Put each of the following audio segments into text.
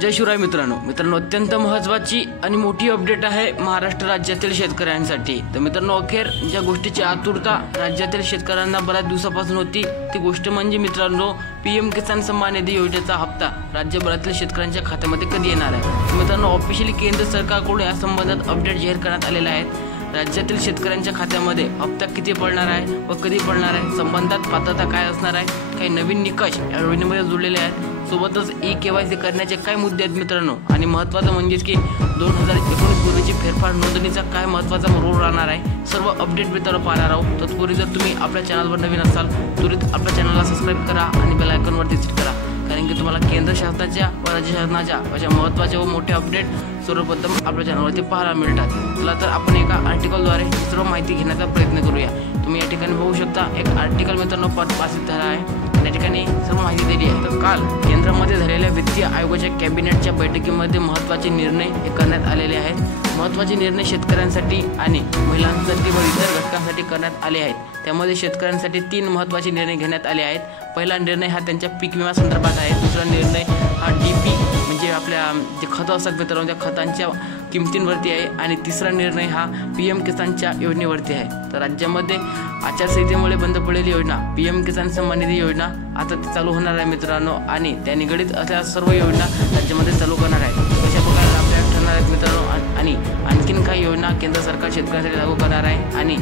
जय शिवराय मित्रांनो अत्यंत महत्त्वाची आणि मोठी अपडेट आहे महाराष्ट्र राज्यातील शेतकऱ्यांसाठी। तर मित्रांनो, अखेर ज्या गोष्टीची आतुरता राज्यातील शेतकऱ्यांना बऱ्याच दिवसापासून होती ती गोष्ट म्हणजे मित्रांनो पीएम किसान सन्मान निधी योजनेचा हप्ता राज्यभरातील शेतकऱ्यांच्या खात्यामध्ये कधी येणार आहे। मित्रांनो, ऑफिशियली केंद्र सरकारकडून या संबंधात अपडेट जाहीर करण्यात आलेले आहेत। राज्यातील शेतकऱ्यांच्या खात्यामध्ये हप्ता किती पडणार आहे व कधी पडणार आहे, संबंधात पात्रता काय असणार आहे, काही नवीन निकष या योजनेमध्ये जोडलेले आहेत। सोबतच KYC करण्याचे काय मुद्दे आहेत मित्रांनो, आणि महत्त्वाचं म्हणजेच की 2019 पूर्वीची फेरफार नोंदणीचा काय महत्त्वाचा रोल राहणार आहे, सर्व अपडेट मित्रांनो पाहणार आहोत। तत्पूर्वी जर तुम्ही आपल्या चॅनलवर नवीन असाल त्वरित आपल्या चॅनलला सबस्क्राईब करा आणि बेल आयकॉनवरती क्लिक करा, कारण की तुम्हाला केंद्र शासनाच्या व राज्य शासनाच्या अशा महत्त्वाचे व मोठे अपडेट सर्वप्रथम आपल्या चॅनलवरती पाहायला मिळतात। चला तर आपण एका आर्टिकलद्वारे सर्व माहिती घेण्याचा प्रयत्न करूया। तुम्ही या ठिकाणी बघू शकता एक आर्टिकल मित्रांनो प्रकाशित झाला आहे, या ठिकाणी सर्व माहिती दिली आहे। तर काल केंद्रामध्ये झालेल्या वित्तीय आयोगाच्या कॅबिनेटच्या बैठकीमध्ये महत्त्वाचे निर्णय करण्यात आलेले आहेत। महत्त्वाचे निर्णय शेतकऱ्यांसाठी आणि महिलांसाठी व इतर घटकांसाठी करण्यात आले आहेत। त्यामध्ये शेतकऱ्यांसाठी 3 महत्त्वाचे निर्णय घेण्यात आले आहेत। पहिला निर्णय हा त्यांच्या पीक विमा संदर्भात आहे, दुसरा निर्णय हा DP म्हणजे आपल्या जे खतं असतात मित्रांनो त्या खतांच्या किमतींवरती आहे, आणि तिसरा निर्णय हा PM किसानच्या योजनेवरती आहे। तर राज्यामध्ये आचारसंहितेमुळे बंद पडलेली योजना PM किसान सन्मान निधी योजना आता ती चालू होणार आहे मित्रांनो, आणि त्या निगडित अशा सर्व योजना राज्यामध्ये चालू करणार आहेत। अशा प्रकारे आपल्याला ठरणार आहेत मित्रांनो, आणि आणखीन काही योजना केंद्र सरकार शेतकऱ्यांसाठी लागू करणार आहे, आणि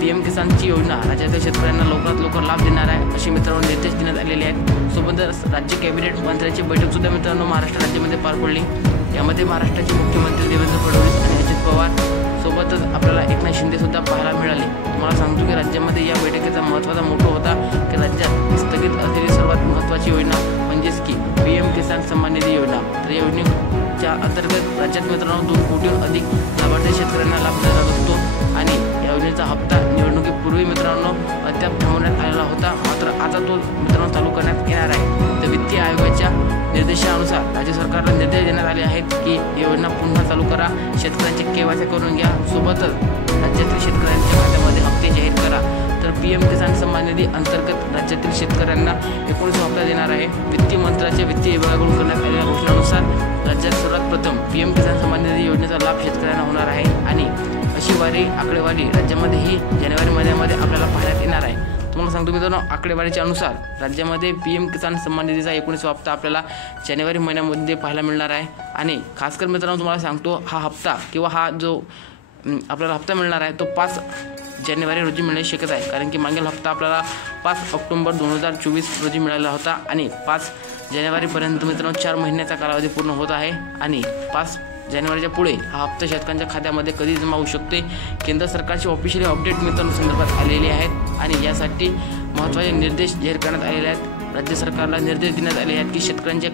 PM किसानची योजना राज्यातील शेतकऱ्यांना लवकरात लवकर लाभ देणार आहे असे मित्रांनो निर्देश देण्यात आलेले आहेत। सोबतच राज्य कॅबिनेट मंत्र्यांची बैठक सुद्धा मित्रांनो महाराष्ट्र राज्यामध्ये पार पडली। यामध्ये महाराष्ट्राचे मुख्यमंत्री देवेंद्र फडणवीस आणि अजित पवार सोबतच आपल्याला एकनाथ शिंदे सुद्धा पाहायला मिळाले। तुम्हाला सांगतो की राज्यामध्ये या बैठकीचा महत्त्वाचा मोठा होता की राज्यात स्थगित असलेली सर्वात महत्त्वाची योजना म्हणजेच की PM किसान सन्मान निधी योजना। तर या योजनेच्या अंतर्गत राज्यात मित्रांनो 2 कोटीहून अधिक लाभार्थी शेतकऱ्यांना लाभ दिला जात असतो, आणि या योजनेचा हप्ता निवडणुकीपूर्वी मित्रांनो अद्याप थांबवण्यात आलेला होता, मात्र आता तो मित्रांनो चालू करण्यात येणार आहे। तर वित्तीय आयोगाच्या निर्देशानुसार राज्य सरकारला निर्देश देण्यात आले आहेत की योजना पुन्हा चालू करा, शेतकऱ्यांचे KYC करून घ्या, सोबतच राज्यातील शेतकऱ्यांच्या खात्यामध्ये हप्ते जाहीर करा। तर PM किसान सन्मान निधी अंतर्गत राज्यातील शेतकऱ्यांना 19 हप्ता देणार आहे। वित्त मंत्र्याच्या वित्तीय विभागाकडून करण्यात आलेल्या घोषणेनुसार राज्यात सर्वात प्रथम PM किसान सन्मान निधी योजनेचा लाभ शेतकऱ्यांना होणार आहे, आणि अशी आकडेवारी राज्यामध्ये ही जानेवारी महिन्यामध्ये आपल्याला पाहण्यात येणार आहे। तुम्हाला सांगतो मित्रांनो, आकडेवारीच्या अनुसार राज्यामध्ये PM किसान सन्मान निधीचा 19 हप्ता आपल्याला जानेवारी महिन्यामध्ये पाहायला मिळणार आहे। आणि खासकर मित्रांनो तुम्हाला सांगतो हा हप्ता किंवा हा जो आपल्याला हप्ता मिळणार आहे तो 5 जानेवारी रोजी मिळण्याची शक्यता आहे, कारण की मागील हप्ता आपल्याला 5 ऑक्टोबर 2024 रोजी मिळाला होता, आणि 5 जानेवारीपर्यंत मित्रांनो 4 महिन्याचा कालावधी पूर्ण होत आहे, आणि 5 जानेवारीच्या पुढे हा हप्ता शेतकऱ्यांच्या खात्यामध्ये कधी जमा होऊ शकते केंद्र सरकारची ऑफिशियली अपडेट मित्रांनो संदर्भात आलेले आहेत, आणि यासाठी महत्त्वाचे निर्देश जाहीर करण्यात आलेले आहेत। राज्य सरकारला निर्देश देण्यात आले आहेत की शेतकऱ्यांचे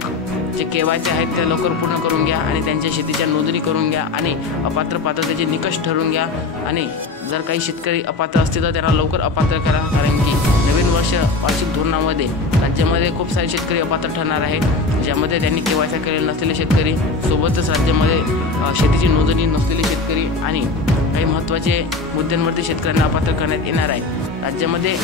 जे KYC आहेत ते लवकर पूर्ण करून घ्या, आणि त्यांच्या शेतीच्या नोंदणी करून घ्या, आणि पात्रतेचे निकष ठरवून घ्या, आणि जर काही शेतकरी अपात्र असतील तर त्यांना लवकर अपात्र करा, कारण की नवीन वार्षिक धोरणामध्ये राज्यामध्ये खूप सारे शेतकरी अपात्र ठरणार आहेत, ज्यामध्ये त्यांनी KYC केलेले नसलेले शेतकरी, सोबतच राज्यामध्ये शेतीची नोंदणी नसलेले शेतकरी आणि काही महत्त्वाचे मुद्द्यांवरती शेतकऱ्यांना अपात्र करण्यात येणार आहे। राज्यामध्ये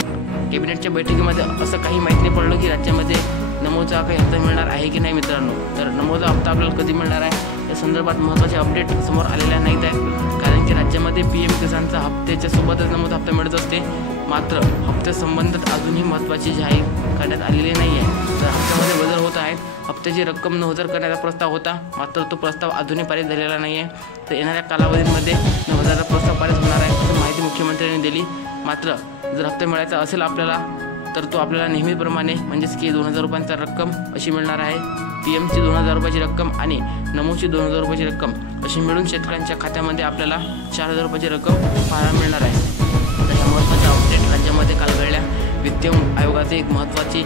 कॅबिनेटच्या बैठकीमध्ये असं काही माहिती नाही पडलं की राज्यामध्ये नमोचा काही हप्ता मिळणार आहे की नाही मित्रांनो। तर नमोचा हप्ता आपल्याला कधी मिळणार आहे या संदर्भात महत्त्वाचे अपडेट समोर आलेल्या नाहीत आहेत, कारण की राज्यामध्ये PM किसानचा हप्त्याच्या सोबतच नमोचा हप्ता मिळत असते, मात्र हप्त्या संबंधात अजूनही महत्त्वाची जाहीर करण्यात आलेली नाही आहे। तर हप्त्यामध्ये बदल होत आहेत, हप्त्याची रक्कम 9,000 करण्याचा प्रस्ताव होता, मात्र तो प्रस्ताव अजूनही पारित झालेला नाही आहे। तर येणाऱ्या कालावधीमध्ये 9,000चा प्रस्ताव पारित होणार आहे अशी माहिती मुख्यमंत्र्यांनी दिली। मात्र जर हप्ता मिळायचा असेल आपल्याला तर तो आपल्याला नेहमीप्रमाणे म्हणजेच की 2,000 रुपयांचा रक्कम अशी मिळणार आहे। PMची 2,000 रुपयाची रक्कम आणि नमोची 2,000 रुपयाची रक्कम अशी मिळून शेतकऱ्यांच्या खात्यामध्ये आपल्याला 4,000 रुपयाची रक्कम पाहायला मिळणार आहे। तर या महत्त्वाच्या अपडेट राज्यामध्ये काल घडल्या। वित्तीय आयोगाचे एक महत्त्वाची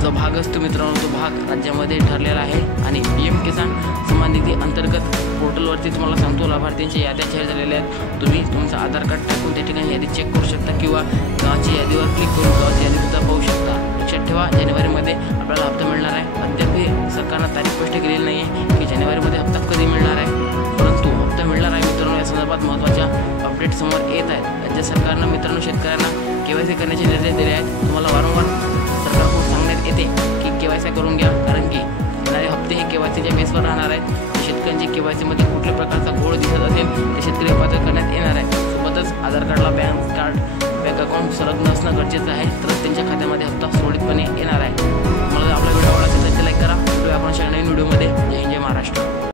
जो भाग असतो मित्रांनो तो भाग राज्यामध्ये ठरलेला आहे, आणि PM किसान सन्मान निधी अंतर्गत पोर्टलवरती तुम्हाला सांगतो लाभार्थ्यांच्या याद्या जाहीर झालेल्या आहेत। तुम्ही तुमचं आधार कार्ड टाकून त्या ठिकाणी यादी चेक करू शकता, किंवा गावाची यादीवर क्लिक करून गावाची यादी सुद्धा पाहू शकता। लक्षात ठेवा, जानेवारीमध्ये आपल्याला हप्ता मिळणार आहे। अद्याप सरकारनं तारीख स्पष्ट केलेली नाही आहे की जानेवारीमध्ये हप्ता कधी मिळणार आहे, परंतु हप्ता मिळणार आहे मित्रांनो। या संदर्भात महत्त्वाच्या अपडेट समोर येत आहेत। राज्य सरकारनं मित्रांनो शेतकऱ्यांना KYC करण्याचे निर्देश दिले आहेत। तुम्हाला वारंवार सरकारकडून सांगण्यात येते की KYC करून घ्या, कारण की येणारे हप्ते हप्ते हे केवायसीच्या बेसवर राहणार आहेत. शेतकऱ्यांचे केवायसीमध्ये कुठल्या प्रकारचा घोळ दिसत असेल ते शेतकरी पात्र करण्यात येणार आहे. सोबतच आधार कार्डला बँक अकाउंट संलग्न असणं गरजेचं आहे.